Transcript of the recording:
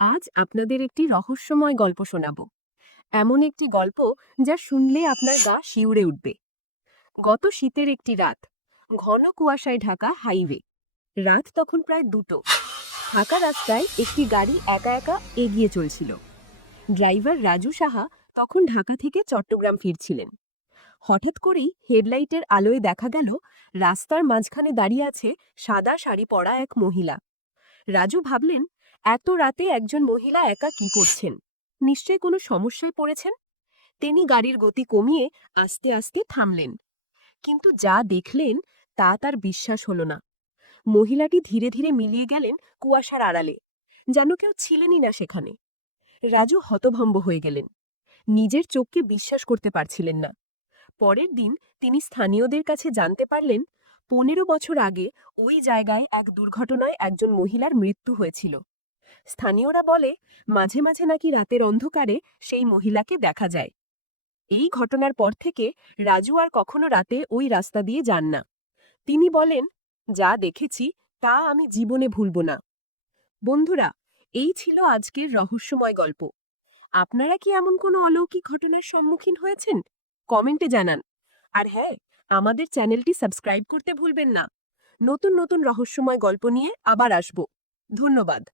আজ আপনাদের একটি রহস্যময় গল্প শোনাব। এমন একটি গল্প যা শুনলে আপনার গা শিউরে উঠবে। গত শীতের একটি রাত, ঘন কুয়াশায় ঢাকা হাইওয়ে। রাত তখন প্রায় 2টো। ফাঁকা রাস্তায় একটি গাড়ি একা একা এগিয়ে চলছিল। ড্রাইভার রাজু সাহা তখন ঢাকা থেকে চট্টগ্রাম ফিরছিলেন। হঠাৎ করেই হেডলাইটের আলোয় দেখা গেল রাস্তার মাঝখানে দাঁড়িয়ে আছে সাদা শাড়ি পরা এক মহিলা। রাজু ভাবলেন, এত রাতে একজন মহিলা একা কি করছেন? নিশ্চয়ই কোনো সমস্যায় পড়েছেন। তিনি গাড়ির গতি কমিয়ে আস্তে আস্তে থামলেন। কিন্তু যা দেখলেন তা তার বিশ্বাস হলো না। মহিলাটি ধীরে ধীরে মিলিয়ে গেলেন কুয়াশার আড়ালে, যেন কেউ ছিলেনই না সেখানে। রাজু হতভম্ব হয়ে গেলেন। নিজের চোখকে বিশ্বাস করতে পারছিলেন না। পরের দিন তিনি স্থানীয়দের কাছে জানতে পারলেন, 15 বছর আগে ওই জায়গায় এক দুর্ঘটনায় একজন মহিলার মৃত্যু হয়েছিল। স্থানীয়রা বলে, মাঝে মাঝে নাকি রাতের অন্ধকারে সেই মহিলাকে দেখা যায়। এই ঘটনার পর থেকে রাজু আর কখনো রাতে ওই রাস্তা দিয়ে যান না। তিনি বলেন, যা দেখেছি তা আমি জীবনে ভুলব না। বন্ধুরা, এই ছিল আজকের রহস্যময় গল্প। আপনারা কি এমন কোনো অলৌকিক ঘটনার সম্মুখীন হয়েছেন? কমেন্টে জানান। আর হ্যাঁ, আমাদের চ্যানেলটি সাবস্ক্রাইব করতে ভুলবেন না। নতুন নতুন রহস্যময় গল্প নিয়ে আবার আসব। ধন্যবাদ।